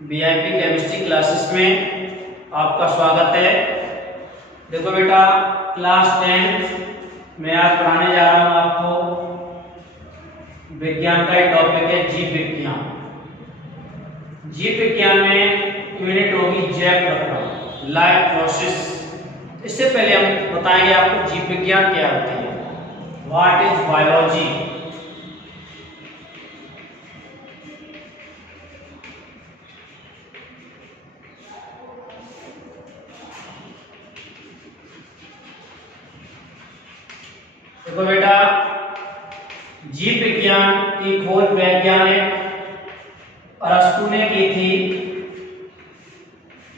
VIP chemistry classes में आपका स्वागत है। देखो बेटा, क्लास 10 में आज पढ़ाने जा रहा हूँ आपको विज्ञान का एक टॉपिक है जीव विज्ञान। जीव विज्ञान में यूनिट होगी जैव प्रक्रम, लाइफ प्रोसेस। इससे पहले हम बताएंगे आपको जीव विज्ञान क्या होती है, व्हाट इज बायोलॉजी। देखो बेटा, जीव विज्ञान की खोज वैज्ञानिक अरस्तु ने की थी।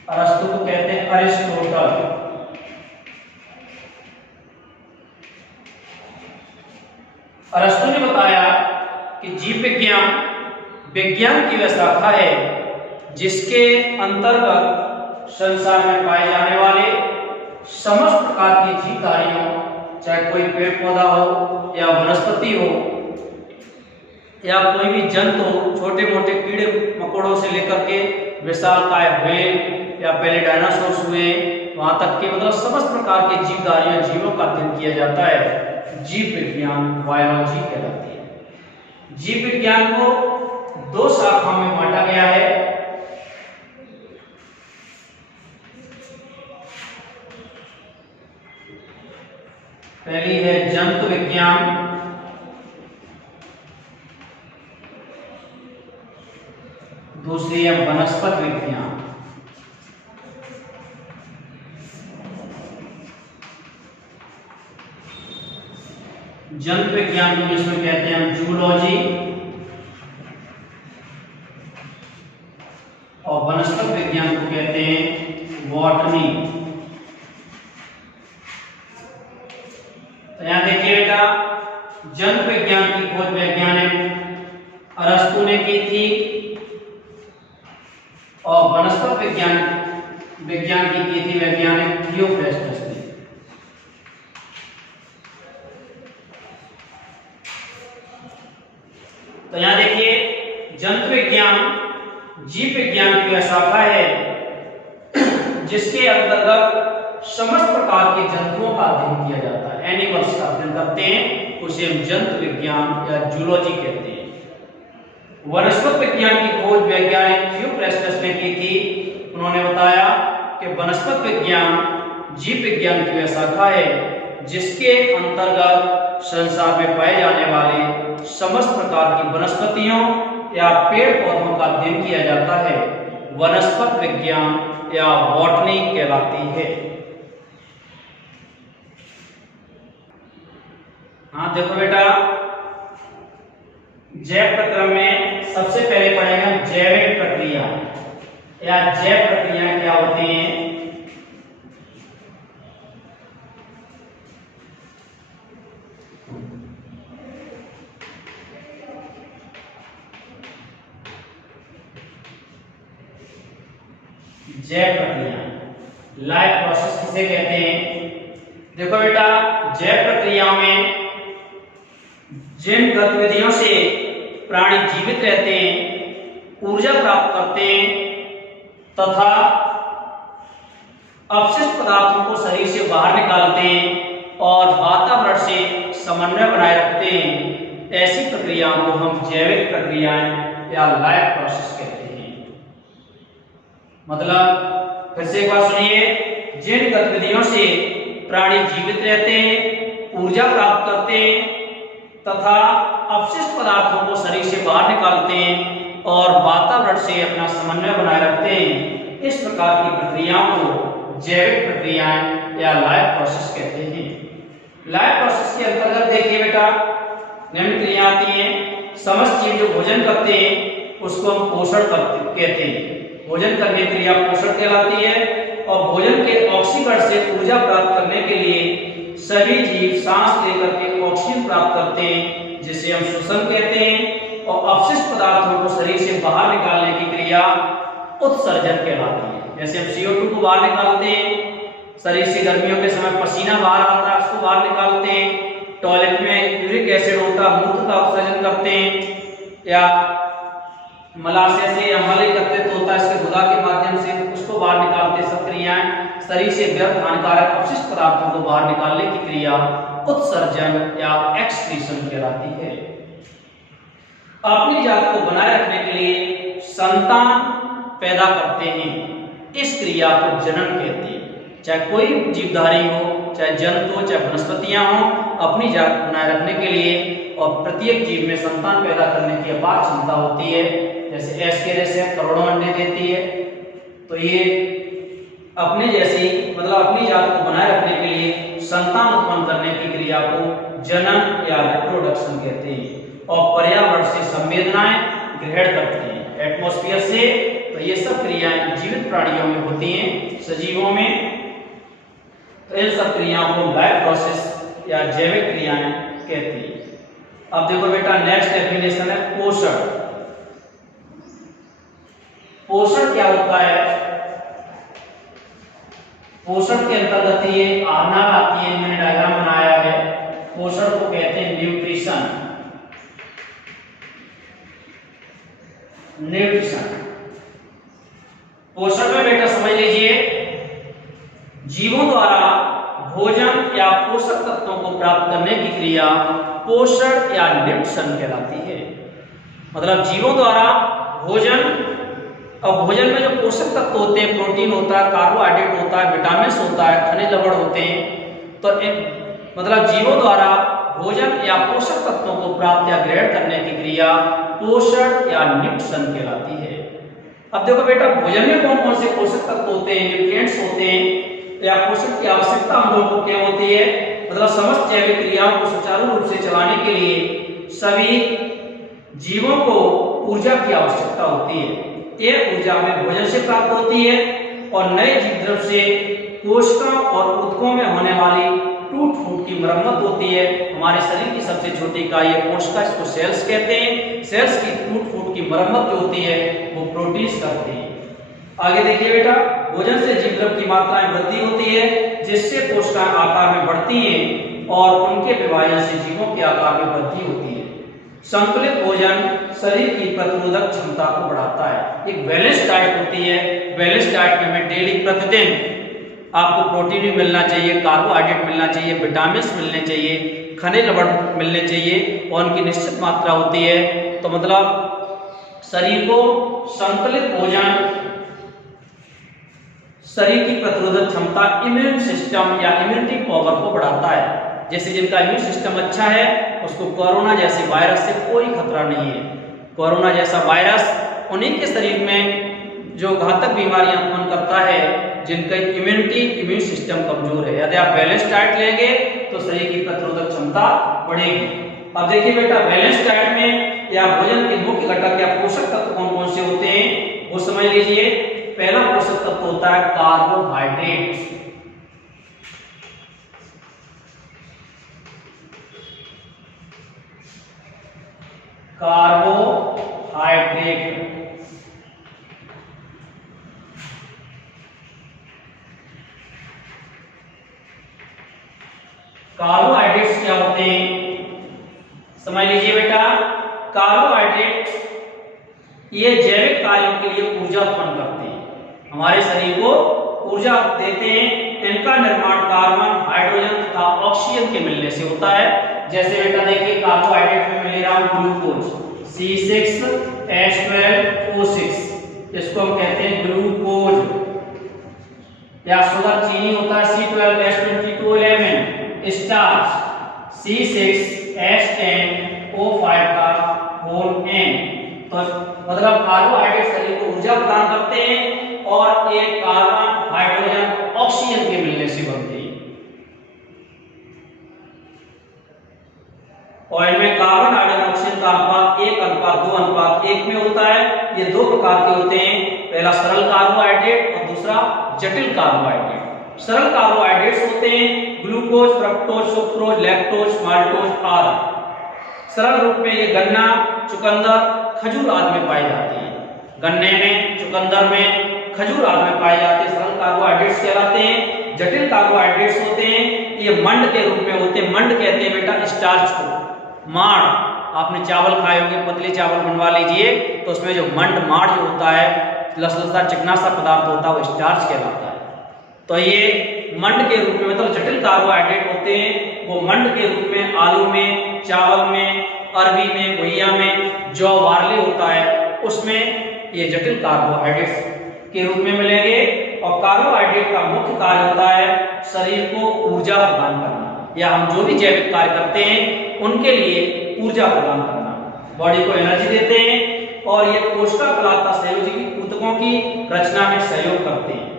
अरस्तु को कहते हैं अरिस्टोटल। अरस्तु ने बताया कि जीव विज्ञान विज्ञान की वह शाखा है जिसके अंतर्गत संसार में पाए जाने वाले समस्त प्रकार की जीवधारियों, चाहे कोई पेड़ पौधा हो या वनस्पति हो या कोई भी जंतु हो, छोटे मोटे कीड़े मकोड़ों से लेकर के विशालकाय व्हेल या पहले डायनासोर हुए, वहां तक के मतलब समस्त प्रकार के जीवधारियों जीवों का अध्ययन किया जाता है। जीव विज्ञान बायोलॉजी कहलाती है। जीव विज्ञान को दो शाखाओं में बांटा गया है। पहली है जंतु विज्ञान, दूसरी है वनस्पति विज्ञान। जंतु विज्ञान को इसमें कहते हैं हम जूलॉजी और वनस्पति विज्ञान को कहते हैं बॉटनी। तो यहां देखिए बेटा, जंतु विज्ञान की खोज वैज्ञानिक अरस्तु ने की थी और वनस्पति विज्ञान की थी वैज्ञानिक थियोफ्रेस्टस ने। तो यहां देखिए, जंतु विज्ञान जीव विज्ञान की वह शाखा है जिसके अंतर्गत समस्त प्रकार के जंतुओं का अध्ययन किया जाता है। एनिमल्स का अध्ययन करते हैं, उसे हम जंतु विज्ञान या जूलॉजी कहते हैं। वनस्पति विज्ञान की खोज वैज्ञानिक थियोफ्रेस्टस ने की थी। उन्होंने बताया कि वनस्पति विज्ञान जीव विज्ञान की वह शाखा है जिसके अंतर्गत संसार में पाए जाने वाले समस्त प्रकार की वनस्पतियों या पेड़ पौधों का अध्ययन किया जाता है। वनस्पति विज्ञान या बॉटनी कहलाती है। हाँ देखो बेटा, जैव प्रक्रम में सबसे पहले पढ़ेंगे जैविक प्रक्रिया या जैव प्रक्रियाएं क्या होती हैं। जैव प्रक्रिया, लाइफ प्रोसेस किसे कहते हैं। देखो बेटा, जैव प्रक्रियाओं में जिन गतिविधियों से प्राणी जीवित रहते हैं, ऊर्जा प्राप्त करते हैं तथा अपशिष्ट पदार्थों को शरीर से बाहर निकालते हैं और वातावरण से समन्वय बनाए रखते हैं, ऐसी प्रक्रियाओं को हम जैविक प्रक्रियाएं या लाइफ प्रोसेस कहते हैं। मतलब फिर से एक बार सुनिए, जिन गतिविधियों से प्राणी जीवित रहते हैं, ऊर्जा प्राप्त करते हैं तथा अपशिष्ट पदार्थों को शरीर से बाहर निकालते हैं और वातावरण से अपना समन्वय बनाए रखते हैं, इस प्रकार की प्रक्रियाओं को जैविक प्रक्रियाएं या लाइफ प्रोसेस कहते हैं। लाइफ प्रोसेस के अंतर्गत देखिए बेटा, निम्न क्रिया आती हैं। समस्त जीव जो भोजन करते हैं उसको हम पोषण कहते हैं। भोजन करने की क्रिया पोषण कहलाती है और भोजन के ऑक्सीकरण से ऊर्जा प्राप्त करने के लिए सभी जीव सांस लेकर के ऑक्सीजन प्राप्त करते हैं, जिसे हम श्वसन कहते हैं। और अपशिष्ट पदार्थों को शरीर से बाहर निकालने की क्रिया उत्सर्जन कहलाती है। जैसे हम CO2 को बाहर निकालते हैं, शरीर से गर्मियों के समय पसीना बाहर आता है, उसको बाहर निकालते हैं। टॉयलेट में यूरिक एसिड होता है, मूत्र का उत्सर्जन करते हैं। या मलाशय से या मल एकत्रित होता है, इसके गुदा के माध्यम से उसको बाहर निकालते सब क्रियाएं। शरीर से व्यर्थ हानिकारक अपशिष्ट पदार्थों को बाहर निकालने की क्रिया उत्सर्जन या एक्सक्रीशन कहलाती है। अपनी जात को बनाए रखने के लिए संतान पैदा करते हैं, इस क्रिया को जनन कहते हैं। चाहे कोई जीवधारी हो, चाहे जंतु हो, चाहे वनस्पतियां हो, अपनी जात बनाए रखने के लिए और प्रत्येक जीव में संतान पैदा करने की अपार क्षमता होती है। जैसे एस्केरिस है, करोड़ों अंडे देती है, तो ये अपने जैसी मतलब अपनी जात को बनाए रखने के लिए संतान उत्पन्न करने की क्रिया को जनन या रिप्रोडक्शन कहते हैं। और पर्यावरण से संवेदनाएं ग्रहण करते हैं, एटमॉस्फेयर से, तो ये सब क्रियाएं जीवित प्राणियों में होती हैं, सजीवों में। तो इन सब क्रियाओं को लाइफ प्रोसेस या जैविक क्रियाएं कहती है। अब देखो बेटा नेक्स्ट डेफिनेशन है पोषण। पोषण क्या होता है? पोषण के अंतर्गत ये आहार आती है, मैंने डायग्राम बनाया है। पोषण को कहते हैं न्यूट्रिशन। न्यूट्रिशन पोषण में बेटा समझ लीजिए, जीवों द्वारा भोजन या पोषक तत्वों को प्राप्त करने की क्रिया पोषण या न्यूट्रिशन कहलाती है। मतलब जीवों द्वारा भोजन, और भोजन में जो पोषक तत्व होते हैं, प्रोटीन होता है, कार्बोहाइड्रेट होता है, विटामिन होता है, खनिज लवण होते हैं, तो मतलब जीवों द्वारा भोजन या पोषक तत्वों को प्राप्त या ग्रहण करने की क्रिया पोषण या न्यूट्रिशन कहलाती है। अब देखो बेटा भोजन में कौन कौन से पोषक तत्व होते हैं, न्यूट्रिएंट्स होते हैं, या पोषण की आवश्यकता हम लोगों को क्या होती है? मतलब समस्त जैविक क्रियाओं को सुचारू रूप से चलाने के लिए सभी जीवों को ऊर्जा की आवश्यकता होती है। ये ऊर्जा हमें भोजन से प्राप्त होती है और नए जीव द्रव्य से कोशिकाओं और ऊतकों में होने वाली टूट फूट की मरम्मत होती है। हमारे शरीर की सबसे छोटी इकाई है कोशिका, इसको सेल्स कहते हैं। सेल्स की टूट फूट की मरम्मत जो होती है वो प्रोटीन्स करते हैं। आगे देखिए बेटा, भोजन से जीव द्रव्य की मात्रा में वृद्धि होती है, जिससे कोशिकाएं आकार में बढ़ती हैं और उनके विभाजन से जीवों के आकार में वृद्धि होती है। संतुलित भोजन शरीर की प्रतिरोधक क्षमता को बढ़ाता है। एक बैलेंस डाइट होती है, बैलेंस डाइट में हमें डेली प्रतिदिन आपको प्रोटीन भी मिलना चाहिए, कार्बोहाइड्रेट मिलना चाहिए, विटामिन मिलने चाहिए, खनिज लवण मिलने चाहिए और उनकी निश्चित मात्रा होती है। तो मतलब शरीर को संतुलित भोजन शरीर की प्रतिरोधक क्षमता, इम्यून सिस्टम या इम्यूनिटी पावर को बढ़ाता है। जैसे जिनका इम्यून सिस्टम अच्छा है उसको कोरोना जैसे वायरस से कोई खतरा नहीं है। कोरोना जैसा वायरस उन्हीं के शरीर में जो घातक बीमारियां उत्पन्न करता है जिनका इम्यून सिस्टम कमजोर है। यदि आप बैलेंस डाइट लेंगे तो शरीर की प्रतिरोधक क्षमता बढ़ेगी। अब देखिए बेटा बैलेंस डाइट में या भोजन के मुख्य घटक या पोषक तत्व कौन कौन से होते हैं वो समझ लीजिए। पहला पोषक तत्व होता है कार्बोहाइड्रेट। कार्बोहाइड्रेट कार्बोहाइड्रेट्स क्या होते हैं समझ लीजिए बेटा। कार्बोहाइड्रेट ये जैविक कार्यों के लिए ऊर्जा उत्पन्न करते हैं, हमारे शरीर को ऊर्जा देते हैं। इनका निर्माण कार्बन, हाइड्रोजन तथा ऑक्सीजन के मिलने से होता है। जैसे बेटा देखिए कार्बोहाइड्रेट में मिल रहा ग्लूकोज C6H12O6, इसको हम कहते हैं ग्लूकोज। या शुगर चीनी होता है C12H2211, स्टार्च C6H10O5 का होल N। तो मतलब कार्बोहाइड्रेट शरीर को ऊर्जा प्रदान करते हैं और एक कार्बन, हाइड्रोजन, ऑक्सीजन के मिलने से बनते हैं। और इनमें कार्बन, हाइड्रोजन, ऑक्सीजन का अनुपात 1:2:1 में होता है। ये दो प्रकार के होते हैं, पहला सरल कार्बोहाइड्रेट और दूसरा जटिल कार्बोहाइड्रेट। सरल कार्बोहाइड्रेट्स होते हैं glucose, fructose, sucrose, lactose, maltose आदि। सरल रूप में ये गन्ना, चुकंदर, खजूर आदि में पाई जाती है। गन्ने में, चुकंदर में, खजूर आदि में पाए जाते हैं, सरल कार्बोहाइड्रेट्स कहलाते हैं। जटिल कार्बोहाइड्रेट्स होते हैं ये मंड के रूप में होते हैं। मंड कहते हैं बेटा स्टार्च को, माड़ आपने चावल खाए होंगे, पतले चावल बनवा लीजिए तो उसमें जो मंड माड़ जो होता है, लसलसा चिकना सा पदार्थ होता है, वो स्टार्च कहलाता है। तो ये मंड के रूप में मतलब जटिल कार्बोहाइड्रेट होते हैं, वो मंड के रूप में आलू में, चावल में, अरबी में, घुइया में, जौ बार्ली होता है, उसमें ये जटिल कार्बोहाइड्रेट के रूप में मिलेंगे। और कार्बोहाइड्रेट का मुख्य कार्य होता है शरीर को ऊर्जा प्रदान करना, या हम जो भी जैविक कार्य करते हैं उनके लिए ऊर्जा प्रदान करना, बॉडी को एनर्जी देते हैं। और ये कोशिका कलात्मक संयोजी ऊतकों की रचना में सहयोग करते हैं।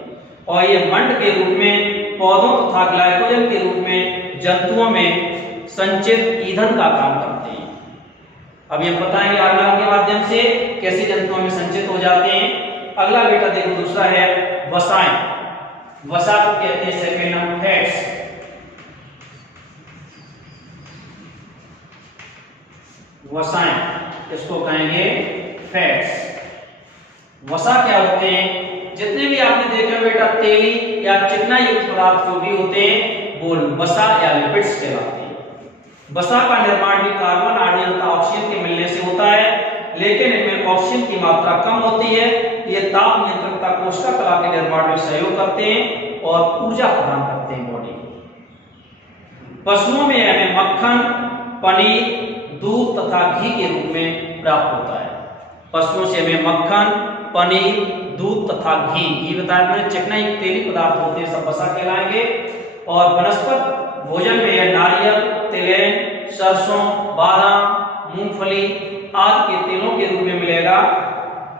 और ये मंड के रूप में पौधों तथा ग्लाइकोजन के रूप में जंतुओं में संचित ईंधन का काम करते हैं। अभी हम बताएंगे आर्गन के माध्यम से कैसे जंतुओं में संचित हो जाते हैं। अगला बेटा देखो, दूसरा है वसाएं। वसा को कहते हैं सेकेंड हम फैट्स। वसाएं इसको कहेंगे फैट्स। वसा क्या होते हैं? जितने भी आपने देखे बेटा तेली या चिकना युक्त पदार्थ जो भी होते हैं वो वसा या लिपिड्स कहलाते हैं। वसा का निर्माण भी कार्बन, हाइड्रोजन तथा ऑक्सीजन के मिलने से होता है, लेकिन इनमें ऑक्सीजन की मात्रा कम होती है। ये ताप नियंत्रण तथा कोशिका कला के निर्माण में सहयोग करते हैं और ऊर्जा प्रदान करते हैं बॉडी को। पशुओं में हमें मक्खन, पनीर, दूध तथा घी के रूप में प्राप्त होता है। पशुओं से हमें मक्खन, पनीर, दूध तथा घी बताया मैंने, चिकना एक तेली पदार्थ होते हैं, सब वसा कहलाएंगे। और वनस्पत भोजन में यह नारियल, तिलहन, सरसों, बादाम, मूंगफली आदि के तेलों के रूप में मिलेगा।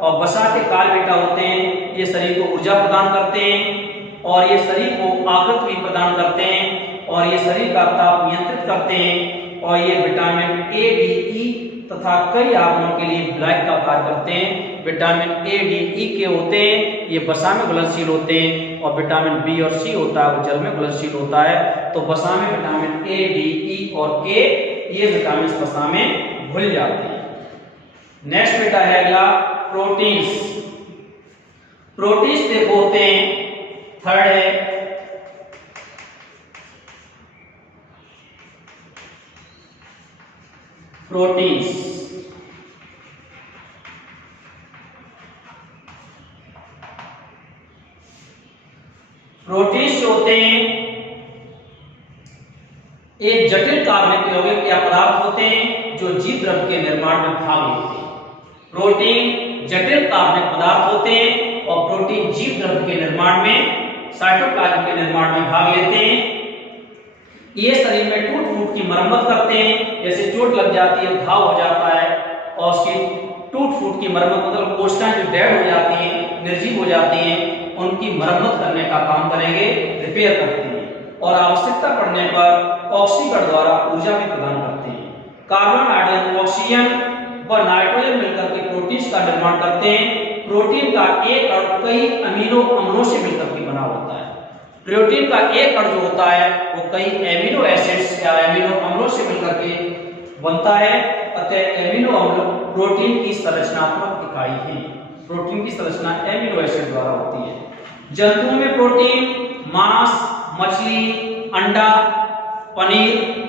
और वसा के कार्य बेटा होते हैं, ये शरीर को ऊर्जा प्रदान करते हैं और ये शरीर को आकृति भी प्रदान करते हैं और ये शरीर का ताप नियंत्रित करते हैं। और ये विटामिन ए, डी, ई तथा कई हार्मोन के लिए ब्लैक का कार्य करते हैं। विटामिन ए, डी, ई के होते हैं, ये वसा में घुलनशील होते हैं। और विटामिन बी और सी होता है, वो जल में घुलनशील होता है। तो वसा में विटामिन ए, डी, ई और के, ये विटामिन वसा में घुल जाते हैं। नेक्स्ट बेटा है अगला प्रोटीन्स। प्रोटीन्स देखो होते हैं, थर्ड है प्रोटीन्स। प्रोटीन्स जो होते हैं एक जटिल कार्बनिक यौगिक या पदार्थ होते हैं जो जीव द्रव्य के निर्माण में भाग लेते हैं। प्रोटीन जटिल कार्बनिक पदार्थ होते हैं और प्रोटीन जीव द्रव्य के निर्माण में, साइटोप्लाज्म के निर्माण में भाग लेते हैं। ये शरीर में टूट फूट की मरम्मत करते हैं, जैसे चोट लग जाती है, घाव हो जाता है और उसकी टूट फूट की मरम्मत मतलब कोशिकाएं जो डेड हो जाती हैं, निर्जीव हो जाती हैं, उनकी मरम्मत करने का काम करेंगे, रिपेयर करते हैं। और आवश्यकता पड़ने पर ऑक्सीकरण द्वारा ऊर्जा भी प्रदान करते हैं। कार्बन, हाइड्रोजन, ऑक्सीजन व नाइट्रोजन मिलकर के प्रोटीन्स का निर्माण करते हैं। प्रोटीन का एक अणु कई अमीनो अम्लों से मिलकर के बना होता है। प्रोटीन का एक अणु जो होता है वो कई एमिनो एसिड्स या एमिनो अम्लों से मिलकर के बनता है। अतः एमिनो अम्ल प्रोटीन की संरचनात्मक इकाई है। प्रोटीन की संरचना एमिनो एसिड द्वारा होती है। जंतुओं में प्रोटीन मांस, मछली, अंडा, पनीर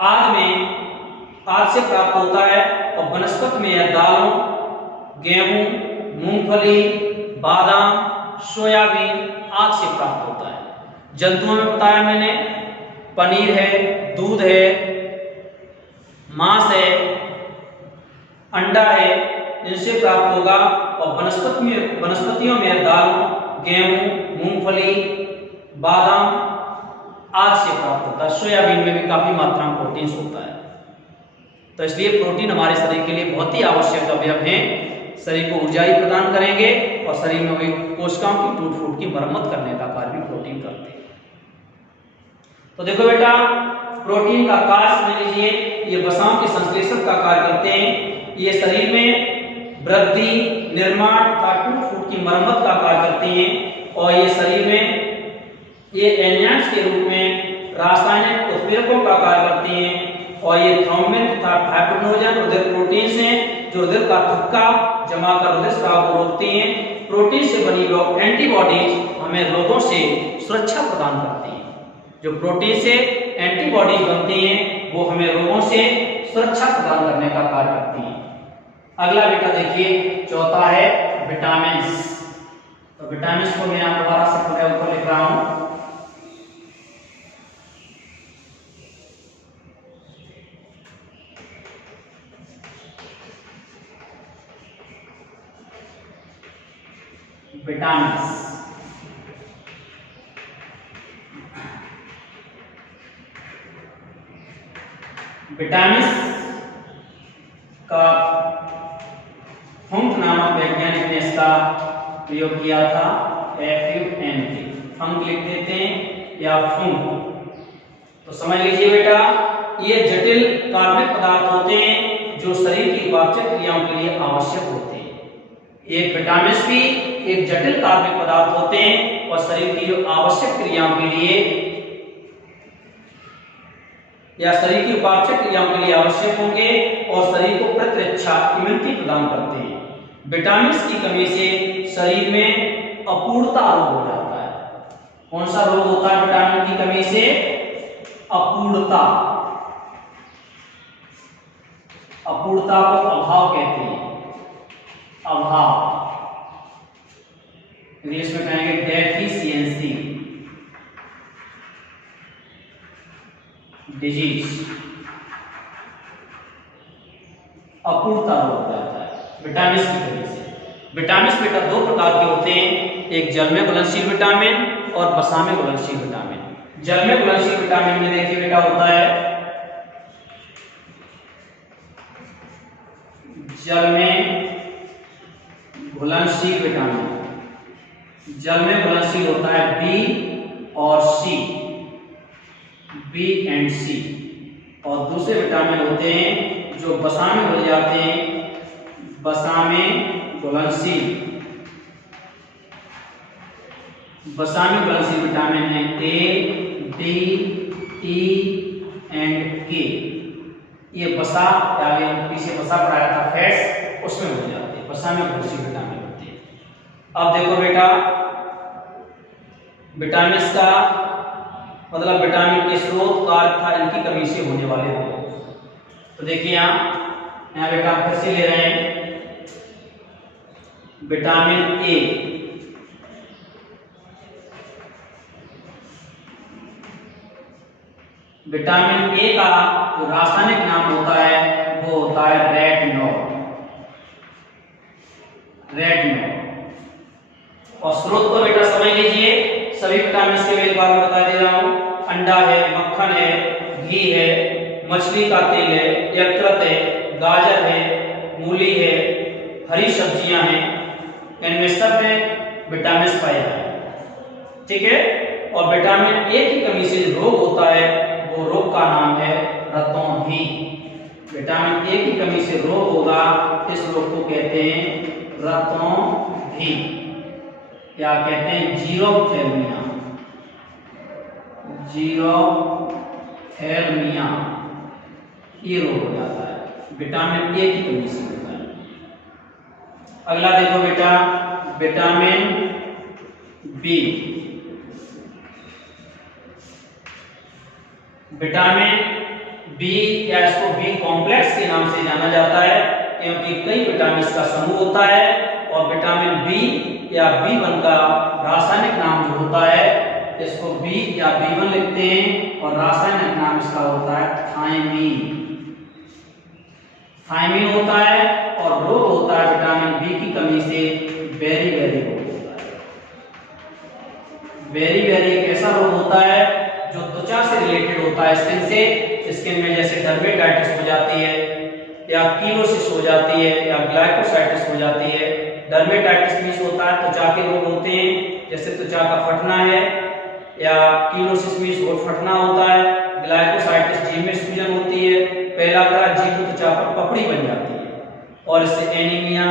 आदि से प्राप्त होता है। और वनस्पति में यह दालों, गेहूं, मूंगफली, बादाम, सोयाबीन आदि से प्राप्त होता है। जंतुओं में बताया मैंने, पनीर है, दूध है, मांस है, अंडा है, इनसे प्राप्त होगा। और वनस्पतियों में दालों, गेहूं, मूंगफली, बादाम आदि से प्राप्त होता है। सोयाबीन में भी काफी मात्रा में प्रोटीन होता है। तो इसलिए प्रोटीन हमारे शरीर के लिए बहुत ही आवश्यक अवयव है। शरीर को ऊर्जा ही प्रदान करेंगे और शरीर में हुई कोशिकाओं की टूट फूट की मरम्मत करने का कार्य भी प्रोटीन करते हैं। तो देखो बेटा, प्रोटीन का कार्य समझ लीजिए, ये वसाओं के संश्लेषण का कार्य करते हैं। ये शरीर में वृद्धि, निर्माण तथा टूट फूट की मरम्मत का कार्य करते हैं। और ये शरीर में ये एंजाइम्स के रूप में रासायनिक उत्प्रेरकों का कार्य करते हैं। और ये थ्रोम्बिन तथा फाइब्रिनोजन रुधिर प्रोटीन्स हैं जो रुधिर का थक्का जमा कर रुधिर स्राव को रोकते हैं। प्रोटीन से बनी एंटीबॉडीज हमें रोगों से सुरक्षा प्रदान करती हैं। जो प्रोटीन से एंटीबॉडीज बनती हैं वो हमें रोगों से सुरक्षा प्रदान करने का कार्य करती हैं। अगला बेटा देखिए चौथा है विटामिन्स। तो विटामिन्स को मैं दोबारा से पूरे ऊपर लिख रहा हूं। विटामिन्स विटामिन्स का फंक नामक वैज्ञानिक ने इसका प्रयोग किया था, FUNK। फंक लिख देते हैं या फंक। तो समझ लीजिए बेटा, ये जटिल कार्बनिक पदार्थ होते हैं जो शरीर की पाचन क्रियाओं के लिए आवश्यक होते हैं। एक विटामिन्स भी एक जटिल कार्बनिक पदार्थ होते हैं और शरीर की जो आवश्यक क्रियाओं के लिए या शरीर की पाचन क्रियाओं के लिए आवश्यक होंगे और शरीर को प्रतिरक्षा इम्यूनिटी प्रदान करते हैं। विटामिन्स की कमी से शरीर में अपूर्णता रोग हो जाता है। कौन सा रोग होता है विटामिन की कमी से? अपूर्णता। अपूर्णता को अभाव कहते हैं, अभाव। इंग्लिश में कहेंगे डेफिशिएंसी, डिजीज। अपूर्णता रोग हो जाता है विटामिन की कमी से। विटामिन बेटा दो प्रकार के होते हैं, एक जल में घुलनशील विटामिन और वसा में घुलनशील विटामिन। जल में घुलनशील विटामिन में देखिए बेटा होता है जल में घुलनशील विटामिन। जल में घुलनशील होता है बी और सी, बी एंड सी। और दूसरे विटामिन होते हैं जो वसा में घुल जाते हैं, वसा में घुलनशील। वसा में घुलनशील विटामिन है ए, डी, ई एंड के। ये वसा या पीछे वसा पढ़ाया था फैट्स, उसमें घुल जाते हैं, वसा में घुलनशील विटामिन होते हैं। अब देखो बेटा, विटामिन का मतलब विटामिन के स्रोत कार्य तथा इनकी कमी से होने वाले रोग। तो देखिए यहाँ बेटा फिर से ले रहे हैं विटामिन ए। विटामिन ए का जो रासायनिक नाम होता है वो होता है रेटिनॉल। रेटिनॉल। और स्रोत को बेटा समझ लीजिए, सभी विटामिन के मैं एक बार में बता दे रहा हूं। अंडा है, मक्खन है, घी है, मछली का तेल है, यकृत है, गाजर है, मूली है, हरी सब्जियां हैं, इनमें सब में विटामिन पाए जाते हैं। ठीक है। और विटामिन ए की कमी से जो रोग होता है वो रोग का नाम है रतौंधी। विटामिन ए की कमी से रोग होगा, इस रोग को कहते हैं रतौंधी, क्या कहते हैं? जीरोथेल्मिया। जीरोथेल्मिया ये रोग हो जाता है, विटामिन ए की कमी से होता है। अगला देखो बेटा, विटामिन बी। विटामिन बी या इसको बी कॉम्प्लेक्स के नाम से जाना जाता है क्योंकि कई विटामिन का समूह होता है। और विटामिन बी या B1 का रासायनिक नाम जो होता है, इसको बी या B1 लिखते हैं और रासायनिक नाम इसका होता है थायमीन। थायमीन होता है और रोग होता है विटामिन बी की कमी से बेरी-बेरी रोग होता है। बेरी-बेरी एक ऐसा रोग होता है जो त्वचा से रिलेटेड होता है, स्किन से। स्किन में जैसे डर्मेटाइटिस हो जाती है या कीलोसिस हो जाती है या ग्लाइकोसाइटिस हो जाती है। डर्मेटाइटिस मींस होता है त्वचा के रोग होते हैं, जैसे त्वचा का फटना है, या कीलोसिस मींस होठ फटना होता है। ग्लाइकोसाइटिस जीभ में सूजन होती है, पहला ग्रह जीभ त्वचा पर पपड़ी बन जाती है और इससे एनीमिया,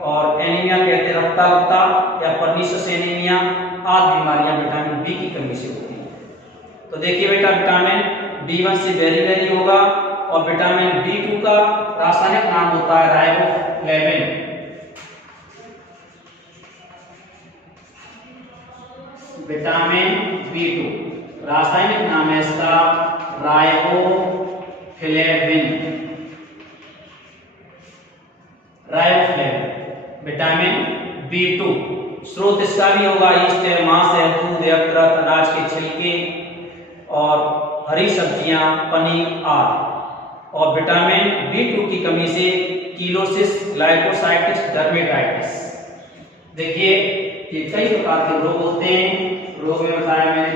और एनीमिया कहते हैं रक्ताल्पता या पर्निशियस एनीमिया आदि बीमारियां विटामिन बी की कमी से होती है। तो देखिए बेटा, विटामिन B1 से बेरी-बेरी होगा और विटामिन B2 का रासायनिक नाम होता है राइबोफ्लेविन। विटामिन B2 रासायनिक नाम है इसका राइबोफ्लेविन। Riboflavin, vitamin B2। स्रोत इसका भी होगा ईस्ट है, मांस है, दूध है, अखरोट, अनाज के छिलके और हरी सब्जियां, पनीर आदि। और विटामिन B2 की कमी से कीलोसिस, ग्लाइकोसाइटिस, डर्मेटाइटिस। देखिए ये कई प्रकार के रोग होते हैं। रोग में बताया मैंने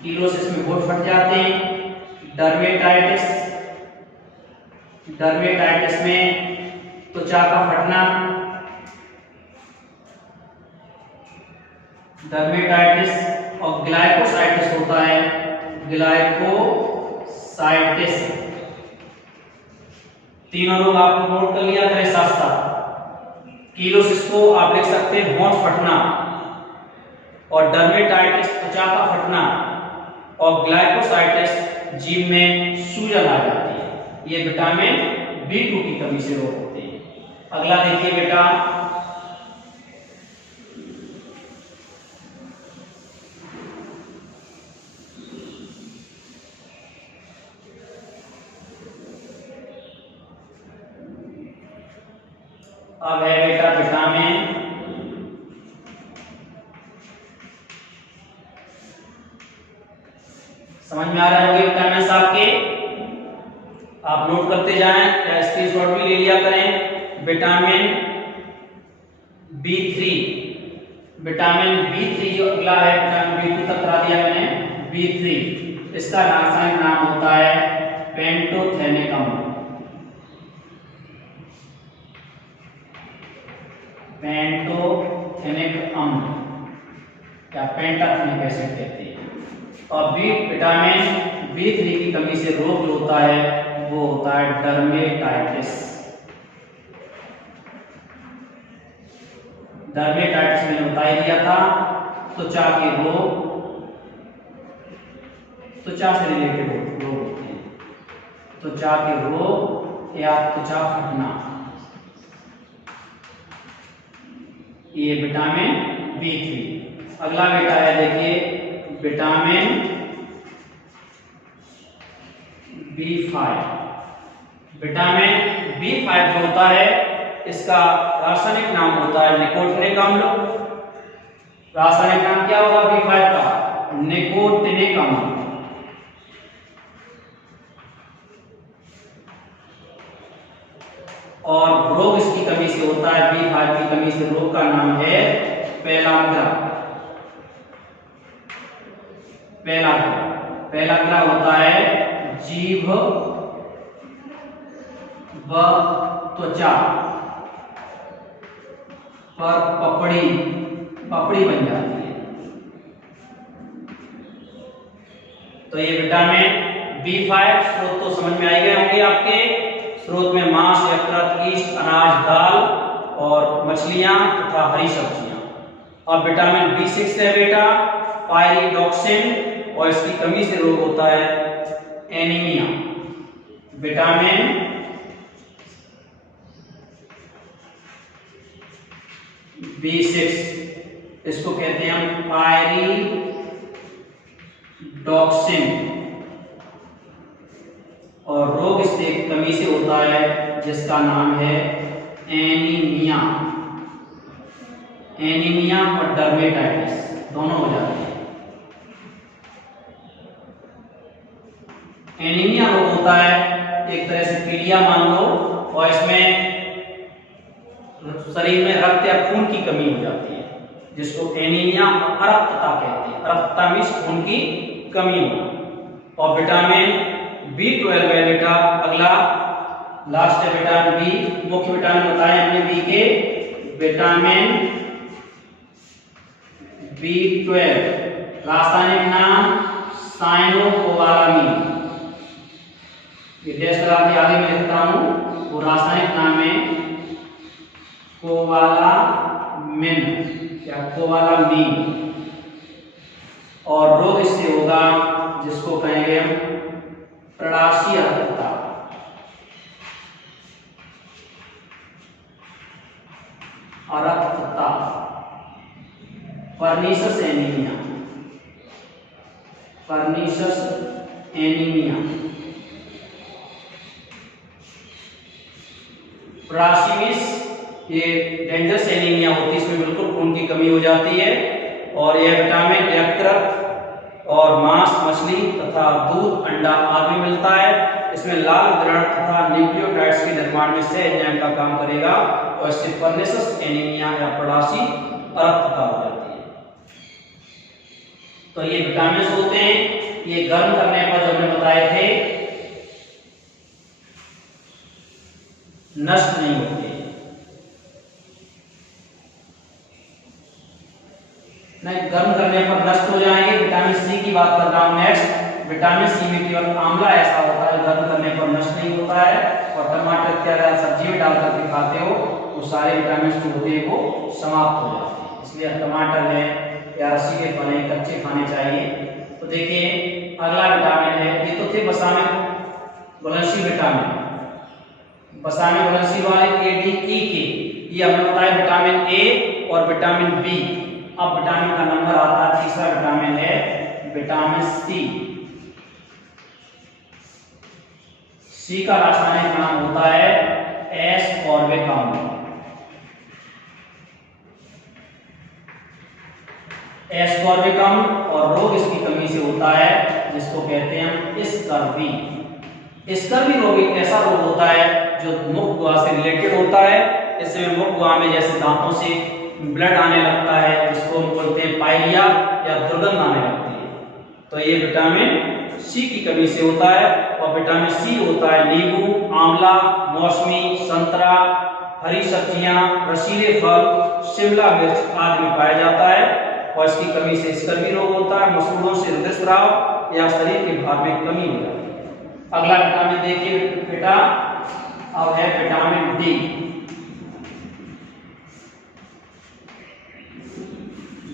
कीलोसिस में होंठ फट जाते हैं। डर्मेटाइटिस में त्वचा का फटना। डर्मेटाइटिस और ग्लाइकोसाइटिस होता है, ग्लाइकोसाइटिस। तीनों रोग आप नोट कर लिया करें साथ साथ। कीलोसिस को आप लिख सकते हैं होंठ फटना, और डर्मेटाइटिस त्वचा का फटना, और ग्लाइकोसाइटिस जीभ में सूजन आ जाती है। ये विटामिन B2 की कमी से रोग होते हैं। अगला देखिए बेटा, अब है बेटा विटामिन समझ में आ रहे होंगे विटामिन आपके, आप नोट करते जाएं, स्क्रीनशॉट भी ले लिया करें। विटामिन B3, विटामिन B3 जो अगला है, विटामिन B2 तक करा दिया मैंने। B3 इसका रासायनिक नाम होता है पेंटोथेनिक अम्ल। पेंटोथेनिक अम्ल या पेंटाथेनिक एसिड कहते हैं। और विटामिन B3 की कमी से रोग जो होता है वो होता है डर्मेटाइटिस। डर्मेटाइटिस मैंने बता ही दिया था, त्वचा के रोग, त्वचा से रिलेटेड रोग होते हैं। त्वचा के रोग या त्वचा फटना, ये विटामिन B3। अगला बेटा है देखिए विटामिन B5। विटामिन B5 जो होता है इसका रासायनिक नाम होता है निकोटिनिक अम्ल। रासायनिक नाम क्या होगा B5 का? निकोटिनिक अम्ल। और रोग इसकी कमी से होता है, B5 की कमी से रोग का नाम है पेलाग्रा। पेलाग्रा होता है जीभ व त्वचा पर पपड़ी बन जाती है। तो ये विटामिन B5 स्रोत तो समझ में आ गए होंगे आपके। स्रोत में मांस, यकृत, ईस्ट, अनाज, दाल और मछलियां तथा हरी सब्जियां। अब विटामिन B6 है बेटा पायरिडॉक्सिन, और इसकी कमी से रोग होता है एनीमिया। विटामिन B6 इसको कहते हैं हम पायरिडॉक्सिन, और रोग इससे कमी से होता है जिसका नाम है एनीमिया। एनीमिया और डर्मेटाइटिस दोनों हो जाते हैं। एनीमिया रोग होता है एक तरह से पीलिया मान लो, और इसमें शरीर में रक्त या खून की कमी हो जाती है, जिसको एनीमिया और अरक्तता कहते हैं। अरक्तता मीन्स खून की कमी होना। और विटामिन B12 है बेटा अगला, लास्ट है विटामिन बी। मुख्य विटामिन बताए हमने बी के, विटामिन B12 रासायनिक नाम साइनोकोबालामीन। ये डैश करा के आगे मैं लिखता हूं, वो रासायनिक नाम है कोबालामिन या कोबालामीन। और रोग इससे होगा जिसको कहेंगे हम प्रणाशी अरक्तता। अरक्तता, पर्निशियस एनीमिया, पर्निशियस एनीमिया। प्रासिमिस ये डेंजरस एनीमिया होती है, इसमें बिल्कुल खून की कमी हो जाती है और यह विटामिन यकृत और मांस, मछली तथा दूध, अंडा आदि में मिलता है। इसमें लाल ग्रहण तथा न्यूक्लियोटाइड्स के निर्माण में से एंजाइम का काम करेगा और इससे पर्नेसस एनीमिया या प्रवासी अरक्तता हो जाती है। तो ये विटामिन होते हैं, ये गर्म करने पर जो हमने बताए थे नष्ट नहीं होते। नहीं, गर्म करने पर नष्ट हो जाएंगे। विटामिन सी की बात कर रहा हूं नेक्स्ट। विटामिन सी में केवल आंवला ऐसा होता है गर्म करने पर नष्ट नहीं होता है, और टमाटर इत्यादि सब्जी में डाल करके खाते हो वो सारे विटामिन जो होते हैं वो समाप्त हो जाते हैं। इसलिए टमाटर है या रसीले फल है कच्चे खाने चाहिए। तो देखिए अगला विटामिन है, ये तो थे वसा में घुलनशील विटामिन, वसा में घुलनशील वाले ए, डी, ई के, ये हमने बताया विटामिन ए और विटामिन बी। अब विटामिन का नंबर आता है, तीसरा विटामिन है विटामिन सी। सी का रासायनिक नाम होता है एस्कॉर्बिक अम्ल। एस्कॉर्बिक अम्ल और रोग इसकी कमी से होता है जिसको कहते हैं हम स्कर्वी। स्कर्वी रोग एक ऐसा रोग होता है जो मुख गुहा से रिलेटेड होता है। इसमें मुख गुहा में जैसे दांतों से ब्लड आने लगता है, जिसको हम बोलते हैं पाइलिया या दुर्गंध आने लगती है। तो ये विटामिन सी की कमी से होता है। और विटामिन सी होता है नींबू, आंवला, मौसमी, संतरा, हरी सब्जियां, रसीले फल, शिमला मिर्च आदि में पाया जाता है। और इसकी कमी से स्कर्वी रोग होता है, मसूड़ों से हृदय स्राव या शरीर के भार में कमी हो जाती है। अगला विटामिन देखिए बेटा, अब है vitamin D.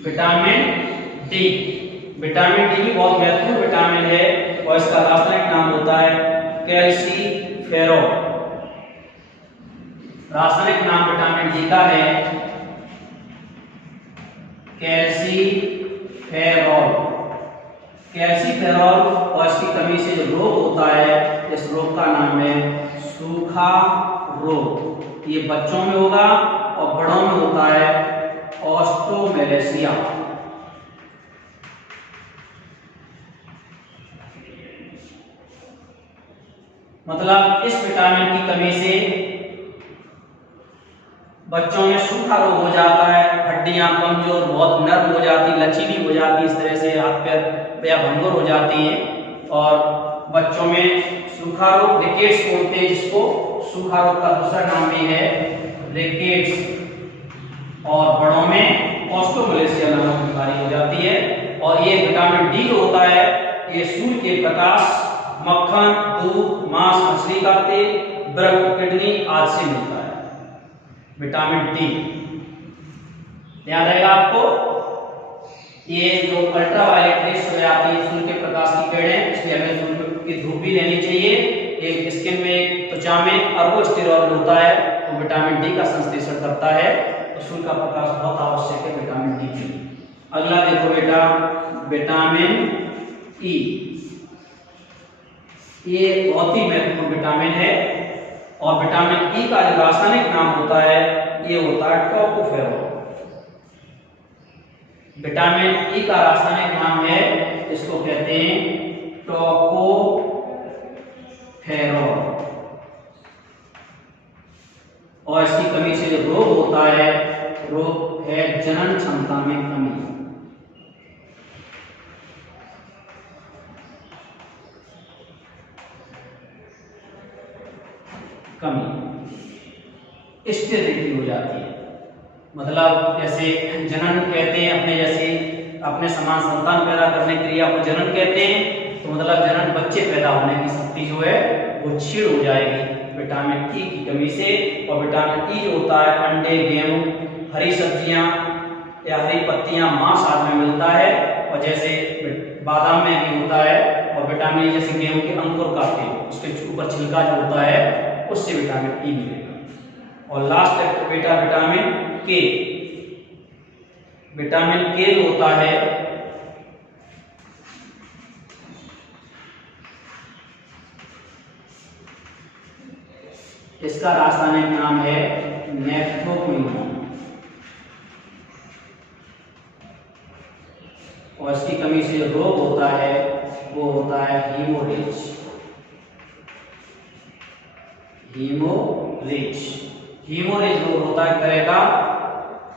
Vitamin D, vitamin D भी बहुत महत्वपूर्ण विटामिन है और इसका रासायनिक नाम होता है कैल्सीफेरॉल। रासायनिक नाम विटामिन डी का है कैल्सीफेरॉल। कैल्सीफेरॉल और इसकी कमी से जो रोग होता है, इस रोग का नाम है सूखा रोग। ये बच्चों में होगा और बड़ों में होता है ऑस्ट्रोमेलेसिया। मतलब इस विटामिन की कमी से बच्चों में सूखा रोग हो जाता है, हड्डियां कमजोर बहुत नर्म हो जाती, लचीली हो जाती, इस तरह से हाथ पैर या भंगुर हो जाती है। और बच्चों में सूखा रोग रिकेट्स बोलते हैं जिसको, सूखा रोग का दूसरा नाम भी है रिकेट्स। और बड़ों में ऑस्ट्रोमेलेसिया नामक बीमारी हो जाती है। और ये विटामिन डी जो होता है ये सूर्य के प्रकाश, मक्खन, दूध, मांस, मछली का तेल, ब्रक, किडनी आदि से मिलता है विटामिन डी। ध्यान रहेगा आपको, ये जो अल्ट्रावायलेट रेस हो जाती है सूर्य के प्रकाश की किरणें, इसलिए हमें सूर्य की धूप भी लेनी चाहिए। एक स्किन में, त्वचा में अल्बोस्टेरॉल होता है वो विटामिन डी का संश्लेषण करता है। तो सूर्य का प्रकाश बहुत आवश्यक है विटामिन डी के लिए। अगला देखो बेटा विटामिन ई, ये बहुत ही महत्वपूर्ण विटामिन है। और विटामिन ई का जो रासायनिक नाम होता है ये होता है टोकोफेरॉल। विटामिन ई का रासायनिक नाम है, इसको कहते हैं टोकोफेरॉल। और इसकी कमी से जो रोग होता है, रोग है जनन क्षमता में कमी। स्टेरिलिटी हो जाती है। मतलब जैसे जनन कहते हैं, अपने जैसे अपने समान संतान पैदा करने की क्रिया को जनन कहते हैं। तो मतलब जनन बच्चे पैदा होने की शक्ति जो है वो क्षीण हो जाएगी विटामिन ई की कमी से। और विटामिन ई जो होता है अंडे, गेहूं, हरी सब्जियां या हरी पत्तियां, मांस आदि में मिलता है। और जैसे बादाम में भी होता है। और विटामिन ई जैसे गेहूं के अंकुर का तेल, उसके ऊपर छिलका जो होता है उससे विटामिन ई मिलेगा। और लास्ट है बेटा विटामिन के। विटामिन के होता है इसका रासायनिक नाम है नेफ्थोक्विनोन और इसकी कमी से जो रोग होता है वो होता है हीमोरेज। हीमोरेज रोग होता है, एक तरह का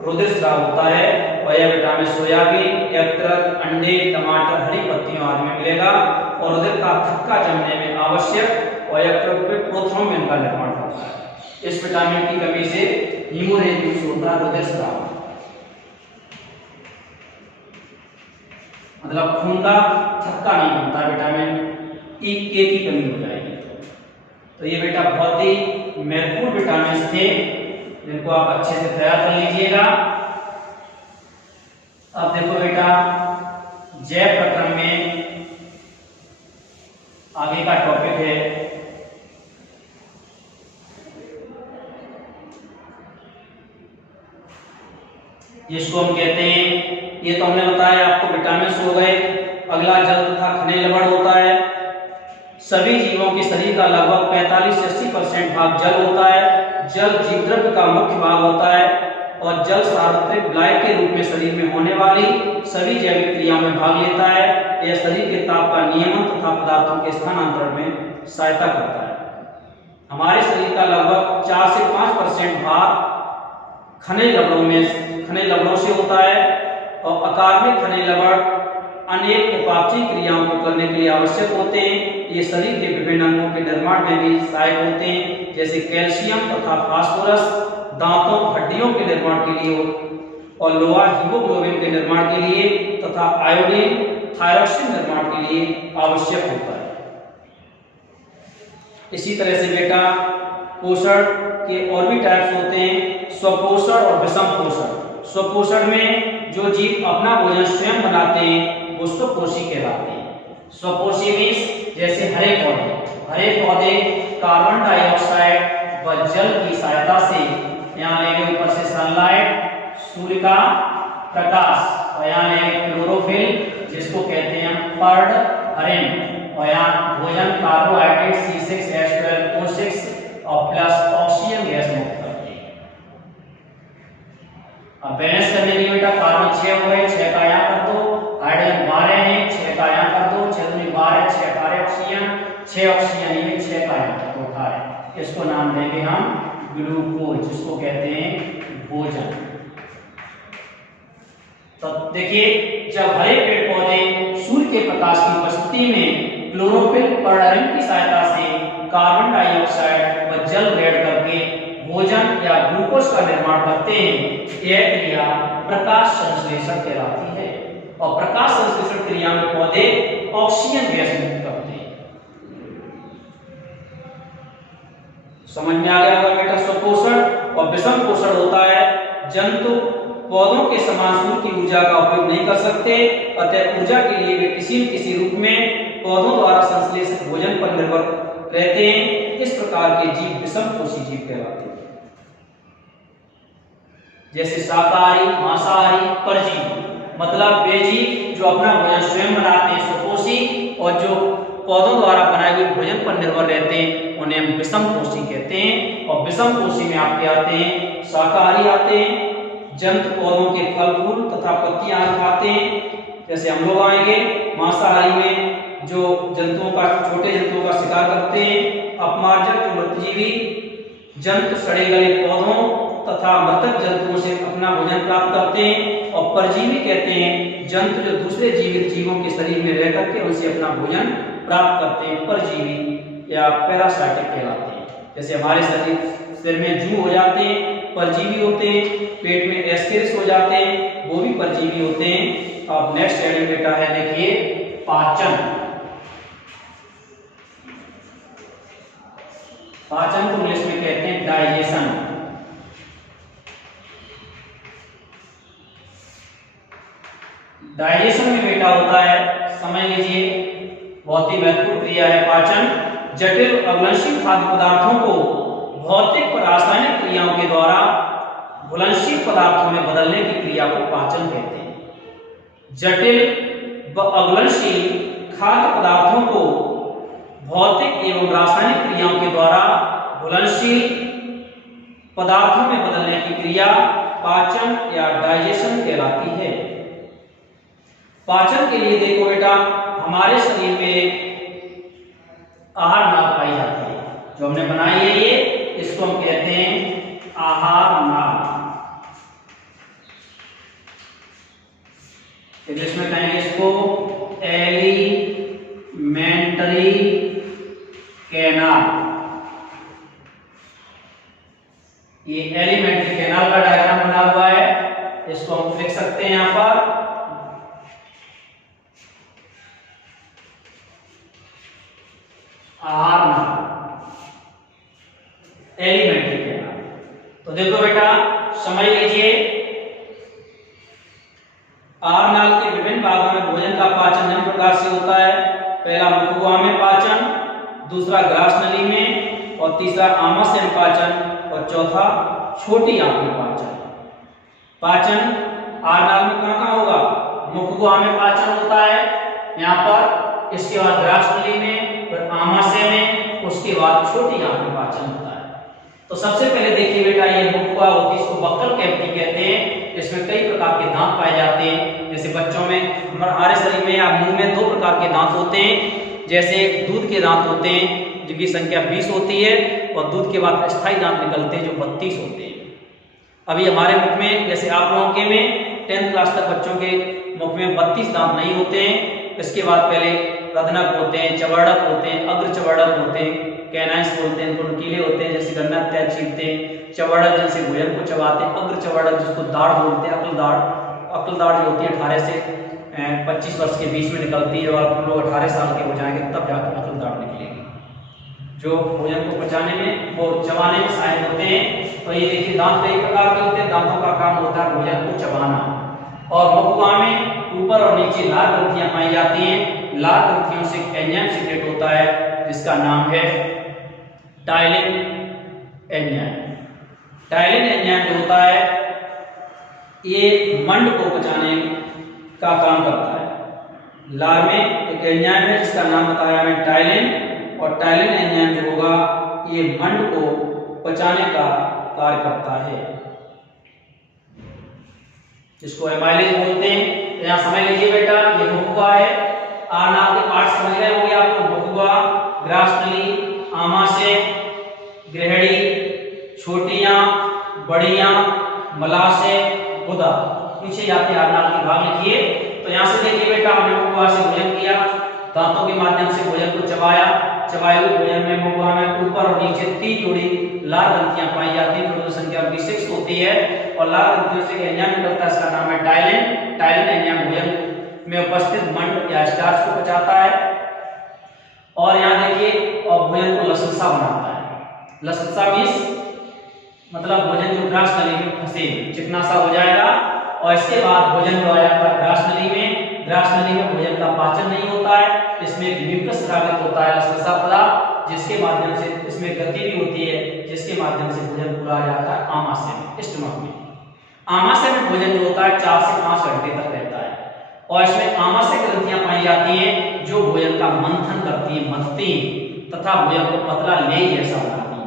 रुधिर स्राव होता है और यह विटामिन सोयाबीन, यकृत, अंडे, टमाटर, हरी पत्तियों आदि में मिलेगा और रुधिर का थक्का जमने में आवश्यक और यकृत में प्रोथ्रोम्बिन का निर्माण होता है। इस विटामिन की कमी से हीमोरेज होता है, रुधिर स्राव, मतलब खून का थक्का नहीं बनता, विटामिन ई के की कमी हो जाएगी। तो ये बेटा बहुत ही महत्वपूर्ण विटामिन थे जिनको आप अच्छे से तैयार कर लीजिएगा। अब देखो बेटा जैव प्रक्रम में आगे का टॉपिक है जिसको हम कहते हैं, ये तो हमने बताया आपको विटामिन हो गए। अगला जल तथा खनिज लवण होता है। सभी जीवों के शरीर का लगभग 45 से 80% भाग जल होता है। जल जीव द्रव्य का मुख्य भाग होता है और जल सार्वत्रिक ब्लाय के रूप में शरीर में होने वाली सभी जैविक क्रियाओं में भाग लेता है। यह शरीर के ताप का नियमन तथा पदार्थों के स्थानांतरण में सहायता करता है। हमारे शरीर का लगभग 4 से 5% भाग खनिज लवणों से होता है और अकार्बनिक खनिज लवण अनेक उपापचयी क्रियाओं को करने के लिए आवश्यक होते हैं। ये शरीर के विभिन्न अंगों के निर्माण में भी सहायक होते हैं, जैसे कैल्शियम तथा फास्फोरस दांतों हड्डियों के निर्माण के लिए और लोहा हीमोग्लोबिन के निर्माण के लिए तथा आयोडीन थायरॉक्सिन निर्माण के लिए आवश्यक होता है। इसी तरह से बेटा पोषण के और भी टाइप्स होते हैं, स्वपोषण और विषम पोषण। स्वपोषण में जो जीव अपना भोजन स्वयं बनाते हैं वो स्वपोषी कहलाते हैं। स्वपोषी मीन्स जैसे हरे पौधे कार्बन डाइऑक्साइड व जल की सहायता से, यहाँ लेंगे ऊपर से सनलाइट सूर्य का प्रकाश और यहाँ लेंगे क्लोरोफिल जिसको कहते हैं पर्णहरिण और यहाँ भोजन कार्बोहाइड्रेट C6H12O6 और प्लस ऑक्सीजन गैस मुक्त करते हैं। अब बैलेंस करने के लिए बेटा कार्बन 6 हो गए, 6 का यहाँ कर दो, हाइड्रोजन 12 है, 6 का यहाँ कर दो, 6 दूनी 12, 6 का ऑक्सीजन, 6 ऑक्सीजन ये 6 का यहाँ कर दो, 18। इसको नाम देंगे हम ग्लूकोज, जिसको कहते हैं भोजन। तो देखिए जब हरे पेड़ पौधे सूर्य के प्रकाश की उपस्थिति में क्लोरोफिल पर्णहरिण की सहायता से कार्बन डाइऑक्साइड व जल ग्रहण करके भोजन या ग्लूकोज का निर्माण करते हैं, यह क्रिया प्रकाश संश्लेषण कहलाती है और प्रकाश संश्लेषण क्रिया में पौधे ऑक्सीजन गैस मुक्त करते हैं। समझ में आ गया होगा बेटा स्वपोषण। और विषम पोषण होता है जंतु पौधों के समान सूर्य की ऊर्जा का उपयोग नहीं कर सकते, अतः ऊर्जा के लिए वे किसी न किसी रूप में पौधों द्वारा संश्लेषित भोजन पर निर्भर रहते हैं। इस प्रकार के जीव विषम पोषी जीव कहलाते हैं, जैसे शाकाहारी, मांसाहारी, परजीवी। मतलब वे जीव जो अपना भोजन स्वयं बनाते हैं स्वपोषी, और जो पौधों द्वारा बनाए हुए भोजन पर निर्भर रहते हैं उन्हें हम विषम पोषी कहते हैं। और विषम पोषी में आपके आते हैं शाकाहारी आते हैं, जंतु पौधों के फल फूल तथा पत्तियां खाते हैं, जैसे हम लोग आएंगे। मांसाहारी में जो जंतुओं का छोटे जंतुओं का शिकार करते हैं। अपमार्जक मृतजीवी जंतु सड़े गले पौधों तथा मृतक जंतुओं से अपना भोजन प्राप्त करते हैं। और परजीवी कहते हैं जंतु जो दूसरे जीवित जीवों के शरीर में रह करके उनसे अपना भोजन प्राप्त करते हैं, परजीवी या पैरासाइटिक कहलाते हैं। जैसे हमारे शरीर में जू हो जाते हैं, परजीवी होते हैं, पेट में एस्केरिस हो जाते हैं, वो भी परजीवी होते हैं। अब नेक्स्ट हेडिंग बेटा है देखिए पाचन। पाचन को इंग्लिश में कहते हैं डाइजेशन। डाइजेशन में बेटा होता है, समझ लीजिए, बहुत ही महत्वपूर्ण क्रिया है पाचन। जटिल अघुलनशील खाद्य पदार्थों को भौतिक और रासायनिक क्रियाओं के द्वारा घुलनशील पदार्थों में बदलने की क्रिया को पाचन कहते हैं। जटिल व अघुलनशील खाद्य पदार्थों को भौतिक एवं रासायनिक क्रियाओं के द्वारा घुलनशील पदार्थों में बदलने की क्रिया पाचन या डाइजेशन कहलाती है। पाचन के लिए देखो बेटा, हमारे शरीर में आहार नाल पाई जाती है, जो हमने बनाई है ये, इसको हम कहते हैं आहार नाल। इंग्लिश में कहेंगे इसको एलिमेंटरी कैनाल। ये एलिमेंट्री कैनाल का डायग्राम बना हुआ है, इसको हम लिख सकते हैं यहां पर आहार नाल, एलिमेंट्री कैनाल। तो देखो बेटा, समझ लीजिए, आहार नाल के विभिन्न भागों में भोजन का पाचन निम्न प्रकार से होता है। पहला मुखगुहा में पाचन, दूसरा ग्रास नली में, और तीसरा आमाशय में पाचन, और चौथा छोटी आंत में पाचन। पाचन आहार नाल में कहां कहां होगा? मुखगुहा में पाचन होता है यहाँ पर, इसके बाद ग्रास नली में, फिर आमाशय में, उसके बाद छोटी आंत में पाचन होता है। तो सबसे पहले देखिए बेटा, ये मुखगुहा होती है, इसको बक्कल कैविटी कहते हैं। इसमें कई प्रकार के दांत पाए जाते हैं। जैसे बच्चों में, हमारे शरीर में या मुंह में 2 प्रकार के दांत होते हैं। जैसे दूध के दांत होते हैं जिनकी संख्या 20 होती है, और दूध के बाद स्थायी दांत निकलते हैं जो 32 होते हैं। अभी हमारे मुख में, जैसे आप लोगों के में 10th क्लास तक बच्चों के मुख में 32 दांत नहीं होते हैं। इसके बाद पहले रदनक होते हैं, चवर्णक होते हैं, अग्र चवर्णक होते हैं, कैनाइंस बोलते हैं, इनको नुकीले होते हैं, जैसे गन्ना इत्यादि छीलते हैं। चवर्णक जिनसे भोजन को चबाते हैं, अग्र चवर्णक जिसको दाढ़ बोलते हैं, अक्ल दाढ़ जो होती है 18 से 25 वर्ष के बीच में निकलती है, और आप लोग 18 साल के हो जाएंगे तब जाकर अक्ल दाढ़ निकलेगी, जो भोजन को पचाने में, वो चबाने में सहायक होते हैं। तो ये देखिए, दांत कई प्रकार के होते हैं, दांतों का काम होता है भोजन को चबाना। और मुखगुहा में ऊपर और नीचे लाल ग्रंथियां पाई जाती हैं। लाल ग्रंथियों से एंजाइम सीक्रेट होता है जिसका नाम है टाइलिन एंजाइम। टाइलिन एंजाइम जो होता है, ये मंड को पचाने का काम करता है। लार में एक एंजाइम है जिसका नाम बताया मैं टाइलिन, और टाइलिन एंजाइम जो होगा ये मंड को पचाने का कार्य करता है, जिसको एमाइलेज बोलते हैं। तो यहाँ समझ लीजिए बेटा, ये मुखगुहा है। आहार नाल के पार्ट समझ गए होंगे आपको, मुखगुहा, ग्रास नली, आमाशय, ग्रहणी, छोटी आंत, बड़ी आंत, मलाशय, गुदा। पीछे जाते आहार नाल के भाग लिखिए। तो यहाँ से देखिए बेटा, हमने मुखगुहा से भोजन किया, दांतों के माध्यम से भोजन को चबाया। चबाए हुए भोजन में मुखगुहा में ऊपर और नीचे 3 जोड़ी लाल ग्रंथियां पाई जाती हैं, टोटल संख्या 26 होती है। और लाल ग्रंथियों से एंजाइम निकलता है, इसका नाम है टाइलिन। टाइलिन एंजाइम भोजन में उपस्थित मंड या स्टार्च को पचाता है। और यहाँ देखिए, और भोजन को लसलसा बनाता है। लसलसा मींस मतलब भोजन जो ग्रास नली में फंसे चिकना सा हो जाएगा। और इसके बाद भोजन जो आ जाता है ग्रास नली में। ग्रास नली में भोजन का पाचन नहीं होता है, इसमें एक म्यूकस स्रावित होता है, लसलसा पदार्थ, जिसके माध्यम से इसमें गति भी होती है, जिसके माध्यम से भोजन पूरा आ जाता है आमाशय में, स्टमक में। आमाशय में भोजन जो होता है 4 से 5 घंटे तक रहता है। और इसमें आमाशय ग्रंथियां पाई जाती हैं जो भोजन का मंथन करती है, मथती तथा भोजन को पतला लेई जैसा बनाती है,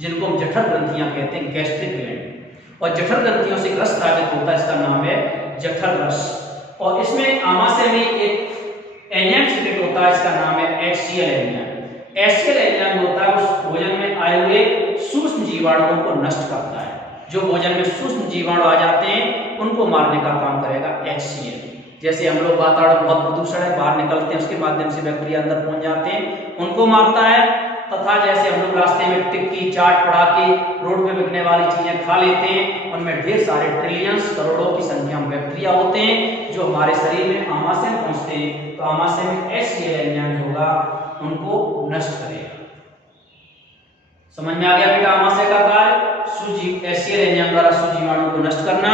जिनको हम जठर ग्रंथियां कहते हैं, गैस्ट्रिक ग्लैंड। और जठर ग्रंथियों से रस स्रावित होता है, इसका नाम है जठर रस। और इसमें आमाशय में एक एंजाइम सीक्रेट होता है, इसका नाम है एक्सियल एंजाइम। एक्सियल एंजाइम होता है उस भोजन में आए हुए सूक्ष्म जीवाणुओं को नष्ट करता है। जो भोजन में सूक्ष्म जीवाणु आ जाते हैं उनको मारने का काम करेगा एक्सियल। जैसे हम लोग वातावरण बहुत प्रदूषण है, बाहर निकलते हैं, उसके माध्यम से बैक्टीरिया अंदर पहुंच जाते हैं, उनको मारता है। तथा जैसे हम लोग रास्ते में टिक्की, चाट, पड़ाके, रोड पे बिकने वाली चीजें खा लेते हैं, उनमें ढेर सारे ट्रिलियंस, करोड़ों की संख्या में बैक्टीरिया होते हैं जो हमारे शरीर में आमाशय में पहुंचते हैं। तो आमाशय में एक्सियल एंजाइम होगा, उनको नष्ट करेगा। समझ में आ गया बेटा आमाशय का कार्य? एक्सियल एंजाइम द्वारा सूजीवाणु को नष्ट करना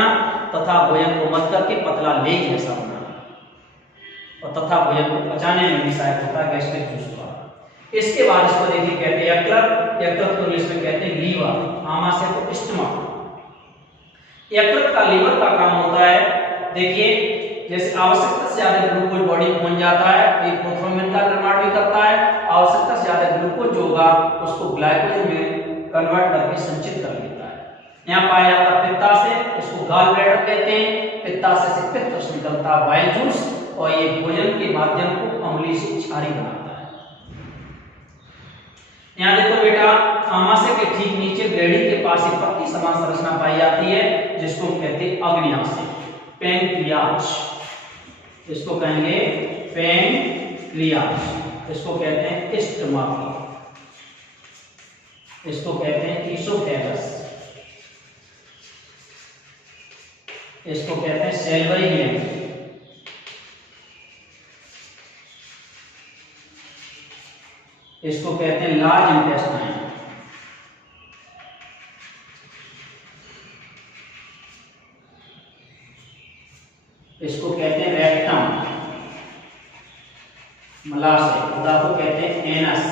तथा भोजन को मथ करके पतला लेज जैसा बनाना, और तथा भोजन को पचाने में भी सहायक होता है गैस्ट्रिक जूस द्वारा। इसके बाद इसको देखिए कहते हैं यकृत। यकृत को इंग्लिश में कहते हैं लीवर, आमाशय को स्टमक। यकृत का लीवर का काम होता है, देखिए जैसे आवश्यकता से ज्यादा ग्लूकोज बॉडी पहुंच जाता है, एक प्रोथ्रोम्बिन का निर्माण भी करता है। आवश्यकता से ज्यादा ग्लूकोज जो होगा उसको ग्लाइकोजन में कन्वर्ट करके संचित कर लेता है। यहाँ पाया जाता है पित्ताशय, इसको गॉल ब्लैडर कहते हैं। पित्ताशय से पित्त रस निकलता है, बाइल जूस, और ये भोजन के माध्यम को अम्लीय से क्षारीय बनाता है। यहाँ देखो बेटा, आमाशय के ठीक नीचे ग्रेडी के पास एक पत्ती समान संरचना पाई जाती है जिसको कहते हैं अग्न्याशय, पैंक्रियाज। इसको कहेंगे पैंक्रियाज। इसको कहते हैं स्टमक, इसको कहते हैं ईसोफेगस, इसको कहते हैं सैलिवरी ग्लैंड, इसको कहते हैं लार्ज इंटेस्टाइन, इसको कहते हैं रेक्टम, मलाशय, खुदा को कहते हैं एनस।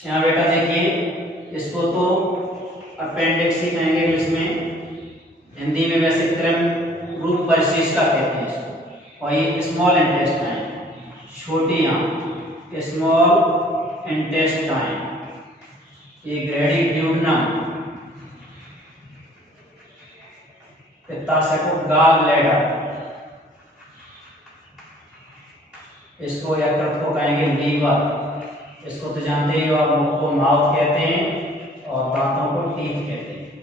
यहाँ बेटा देखिए, इसको तो अपेंडिक्स ही कहेंगे इंग्लिश में, हिंदी में वैसे क्रम रूप परिशिष्टा कहते हैं इसको। और ये स्मॉल इंटेस्टाइन, छोटी आंत, स्मॉल इंटेस्टाइन, ये ग्रेडिड्यूडनम, पित्ताशय को गॉल ब्लैडर, इसको यकृत को कहेंगे लीवर, इसको तो जानते ही हो आप, मुख को माउथ कहते हैं और दांतों को टीथ कहते हैं।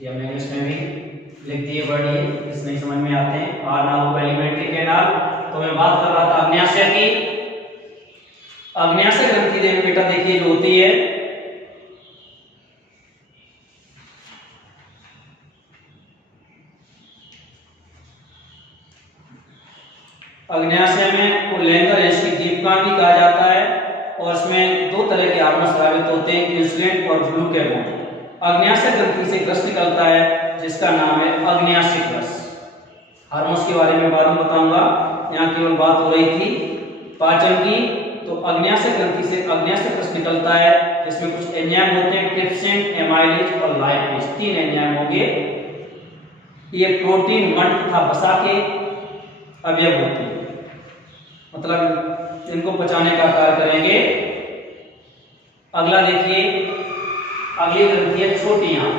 ये हमने इंग्लिश में भी लिख दिए वर्ड, इस नहीं समझ में आते हैं। और नाउ एलिमेंट्री कैनाल, तो मैं बात कर रहा था अग्न्याशय की। अग्न्याशय ग्रंथि देख बेटा देखिए जो होती है, अग्न्याशय में उल्लंघन इसकी दीपकांड भी कहा जाता है, और इसमें दो तरह के हार्मोन स्रावित होते हैं, इंसुलिन और ग्लूकेगोन। अग्न्याशय ग्रंथि से रस निकलता है जिसका नाम है अग्न्याशिक रस। हार्मोन्स के बारे में बाद में बताऊंगा, यहाँ केवल बात हो रही थी पाचन की। तो अग्न्याशय ग्रंथि से अग्न्याशय रस निकलता है जिसमें कुछ एंजाइम होते हैं, ट्रिप्सिन, एमाइलेज और लाइपेज, तीन एंजाइम होंगे। ये प्रोटीन, मंड तथा वसा के अवयव होते हैं, मतलब इनको पचाने का कार्य करेंगे। अगला देखिए, अगली ग्रंथि है छोटी आंत।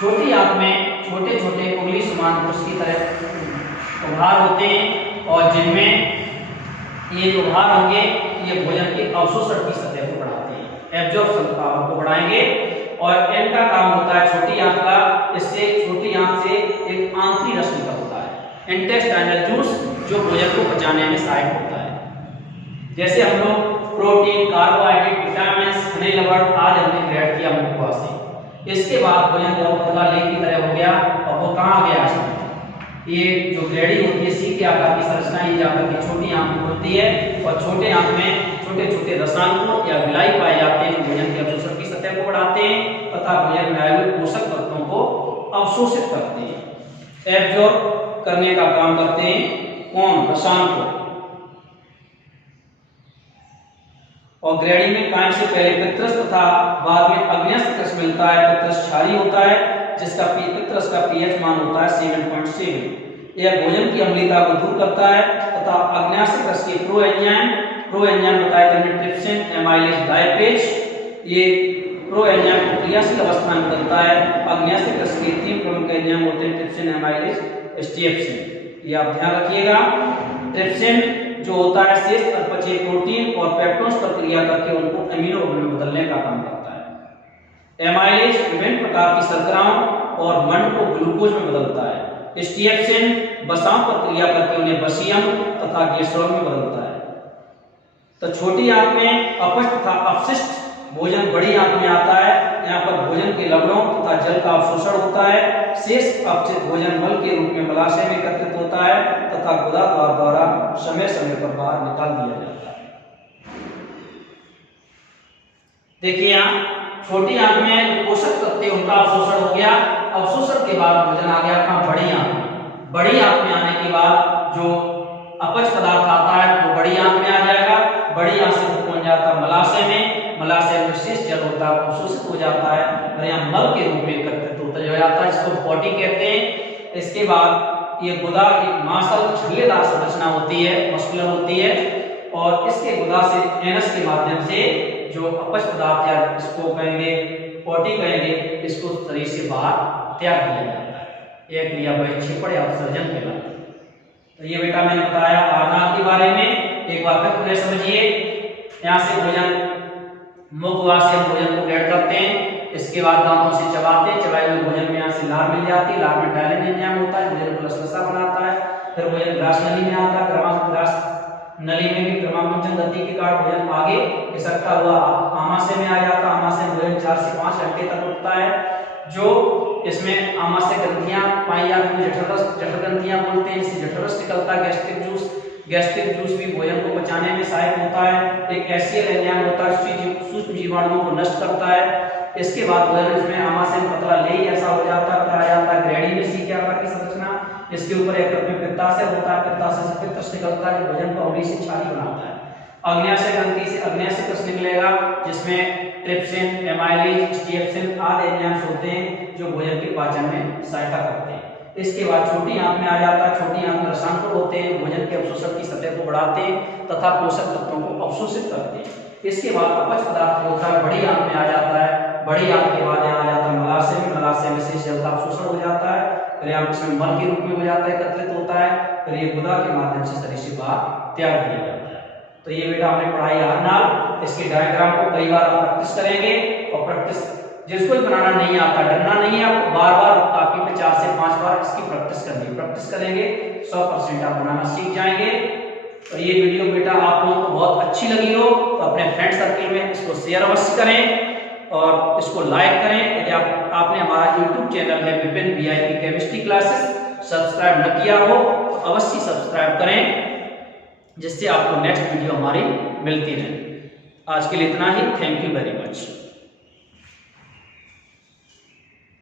छोटी आंत में छोटे छोटे उंगली समान ब्रश की तरह उभार होते हैं, और जिनमें ये जो उभार होंगे ये भोजन के अवशोषण की सतह को बढ़ाते हैं, एब्जॉर्प्शन पावर को बढ़ाएंगे। और इनका काम होता है छोटी आंत का, इससे छोटी आंत से एक आंतरिक रस निकलता है, इंटेस्टाइनल जूस, जो भोजन को पचाने में सहायक होता है। जैसे हम लोग प्रोटीन, कार्बोहाइड्रेट, विटामिन, खनिज लवण आदि हमने ग्रहण किया मुखवा से, इसके बाद भोजन बहुत पतला लेप की तरह हो गया, और वो कहाँ गया? ये जो ग्रेडी होती है सीके आकार की संरचना, ये जाकर के छोटी आंत में होती है, और छोटे आंत में छोटे छोटे रसायनों या विलाई पाए जाते हैं जो भोजन के अवशोषण की सतह को बढ़ाते हैं तथा भोजन में आए हुए पोषक तत्वों को अवशोषित करते हैं, एब्जॉर्ब करने का काम करते हैं। कौन? रसायन को। और ग्रेडी में कायम से पहले पित्तरस तथा बाद में अग्न्याशय रस मिलता है। पित्तरस क्षारीय होता है जिसका पित्तरस का पीएच मान होता है 7.7। यह भोजन की अम्लता को दूर करता है तथा अग्न्याशय रस के प्रो एंजाइम बताए गए ट्रिप्सिन, एमाइलेज, लाइपेज, ये प्रो एंजाइम को क्रियाशील अवस्था में बदलता है। अग्न्याशय रस के तीन प्रमुख एंजाइम होते हैं, ट्रिप्सिन, एमाइलेज, स्ट्रिप्सिन। ये आप ध्यान रखिएगा। ट्रिप्सिन जो होता है शेष अपचयी प्रोटीन और पेप्टोन्स पर क्रिया करके उनको अमीनो एसिड में बदलने का काम करता है। एमाइलेज विभिन्न प्रकार की शर्कराओं और मंड को ग्लूकोज में बदलता है। स्ट्रिप्सिन वसाओं पर क्रिया करके उन्हें वसीयम तथा ग्लिसरॉल में बदलता है। तो छोटी आंत में अपच तथा अपशिष्ट भोजन बड़ी आंत में आता है। यहाँ पर भोजन के लवणों तथा जल का अवशोषण होता है। शेष अपचित भोजन मल के रूप में मलाशय में एकत्रित होता है तथा गुदा द्वारा समय समय पर बाहर निकाल दिया जाता है। देखिए यहाँ छोटी आंत में पोषक तत्व उनका अवशोषण हो गया। अवशोषण के बाद भोजन आ गया कहाँ? बड़ी आंत में। बड़ी आंत में आने के बाद जो अपच पदार्थ आता है वो बड़ी आंत में आ जाएगा। बड़ी आंत से पहुंच जाता है मलाशय में। मलाशय में शेष जल होता है अवशोषित हो जाता है और यहाँ मल के रूप में एकत्रित होता जाता है, इसको पॉटी कहते हैं। इसके बाद ये गुदा एक मांसल झिल्लेदार संरचना होती है, मस्कुलर होती है, और इसके गुदा से एनस के माध्यम से जो अपच पदार्थ या इसको कहेंगे पॉटी कहेंगे, इसको शरीर से बाहर त्याग दिया जाता है। यह क्रिया बहिक्षेपण या उत्सर्जन कहलाती है। तो ये बेटा मैंने बताया आहार के बारे में। एक बार फिर पूरे समझिए। यहाँ से भोजन मुखवार से हम भोजन को ग्रहण करते हैं, इसके बाद दांतों से चबाते हैं, चबाए हुए भोजन में यहाँ से लार मिल जाती है, लार में टाइलिन एंजाइम होता है, भोजन को लसलसा बनाता है। फिर भोजन ग्रास नली में आता है, ग्रास नली में भी क्रमांकन गति के कारण भोजन आगे खिसकता हुआ आमाशय में आ जाता है। आमाशय में भोजन 4 से 5 घंटे तक रुकता है। जो इसमें आमाशय ग्रंथियां पाई जाती हैं, जठर ग्रंथियां बोलते हैं, इससे जठररस निकलता है। गैस्ट्रिक जूस भी भोजन को पचाने में सहायक होता है। एक एसियल एंजाइम होता है, सूक्ष्म जीवाणुओं को नष्ट करता है। इसके बाद भोजन इसमें आमाशय में पतला लेई ऐसा हो जाता है, आ जाता है ग्रैनी में सी के आकार की संरचना। इसके ऊपर एक में पित्ताशय होता है, पित्ताशय से पित्त निकलता है, जो भोजन को अम्लीय से क्षारीय बनाता है। अग्न्याशय ग्रंथि से अग्न्याशय रस निकलेगा, जिसमें ट्रिप्सिन, एमाइलेज, स्ट्रिप्सिन आदि एंजाइम्स होते हैं जो भोजन के पाचन में सहायता करते हैं। इसके बाद छोटी आंत में आ जाता है। छोटी आंत में रसायन होते हैं, भोजन के अवशोषण की सतह को बढ़ाते हैं तथा पोषक तत्वों को अवशोषित करते हैं। इसके बाद अपच पदार्थ होता है, बड़ी आंत में आ जाता है। बड़ी आंत के बाद यहाँ आ जाता है मलाशय में, मलाशय में से जल का अवशोषण हो जाता है, फिर यहाँ इसमें मल के रूप में हो जाता है, एकत्रित होता है, फिर ये गुदा के माध्यम से शरीर से बाहर त्याग दिया जाता है। तो ये बेटा हमने पढ़ाई आहार। इसके डायग्राम को कई बार आप प्रैक्टिस करेंगे, और प्रैक्टिस जिसको बनाना नहीं आता, डरना नहीं है, आपको बार-बार कॉपी पे 4 से 5 बार इसकी प्रैक्टिस करनी है। प्रैक्टिस करेंगे 100% आप बनाना सीख जाएंगे। और ये वीडियो बेटा आप लोगों को बहुत अच्छी लगी हो तो अपने फ्रेंड सर्किल में इसको शेयर अवश्य करें और इसको लाइक करें। यदि आपने हमारा YouTube चैनल है Vipin VIP chemistry classes subscribe न किया हो तो अवश्य सब्सक्राइब करें, जिससे आपको नेक्स्ट वीडियो हमारी मिलती रहे। आज के लिए इतना ही। Thank you very much.